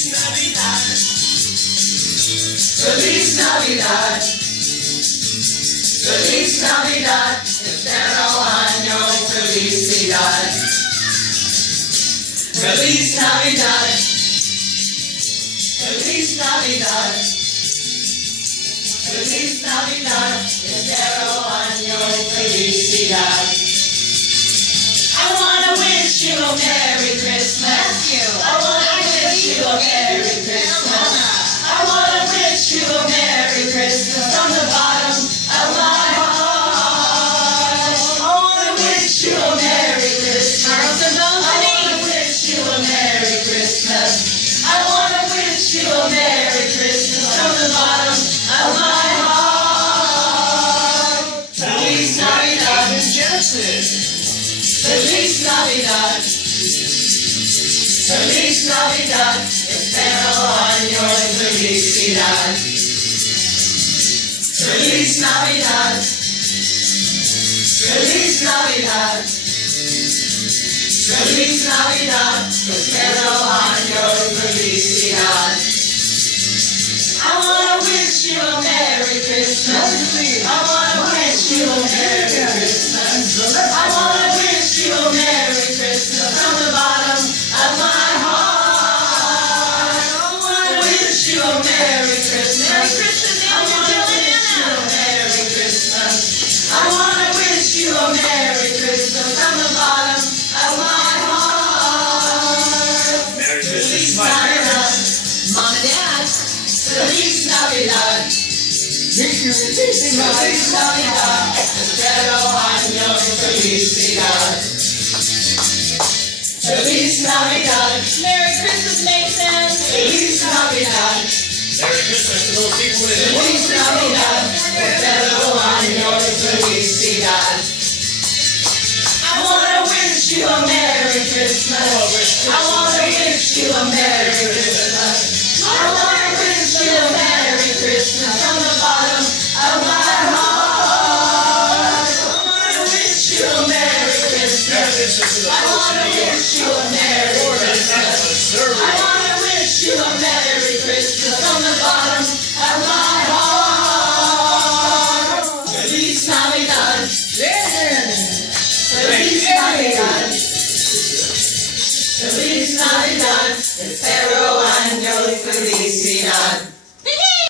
Feliz Navidad, Feliz Navidad, espero año felicidad. Feliz Navidad, Feliz Navidad, Feliz Navidad, espero año felicidad. I wanna wish you a Merry Christmas. I wanna wish you a Merry Christmas. I wanna wish you a Merry Christmas from the bottom of my heart. I wanna wish you a Merry Christmas. I wanna wish you a Merry Christmas. I wanna wish you a Merry Christmas from the bottom of my heart. Feliz Navidad. Feliz Navidad. Feliz Navidad, espero año de felicidad. Feliz Navidad, Feliz Navidad, Feliz Navidad, espero año de felicidad. I wanna wish you a Merry Christmas. I wanna wish you a Merry Christmas. I wanna wish you a Merry Christmas from the bottom of my heart. I wanna wish you a Merry Christmas. Merry Christmas, I wanna wish you a Merry Christmas. I wanna wish you a Merry Christmas from the bottom of my heart. Merry Christmas, Feliz Navidad, Mom and Dad. Feliz Navidad. Feliz Navidad, espero año de felicidad. Feliz Navidad. Merry Christmas, Mason. Feliz Navidad. Merry Christmas to those people in it. Feliz Navidad, espero año de felicidad. I wanna wish you a Merry Christmas. I wanna wish you a Merry Christmas. I wanna wish you a Merry Christmas from the bottom of my heart. I wanna wish you a Merry Christmas. I wanna wish you a Merry Christmas. I wanna wish you a Merry Christmas from the bottom of my heart. Feliz Navidad. Feliz Navidad. Feliz Navidad. Espero año de felicidad.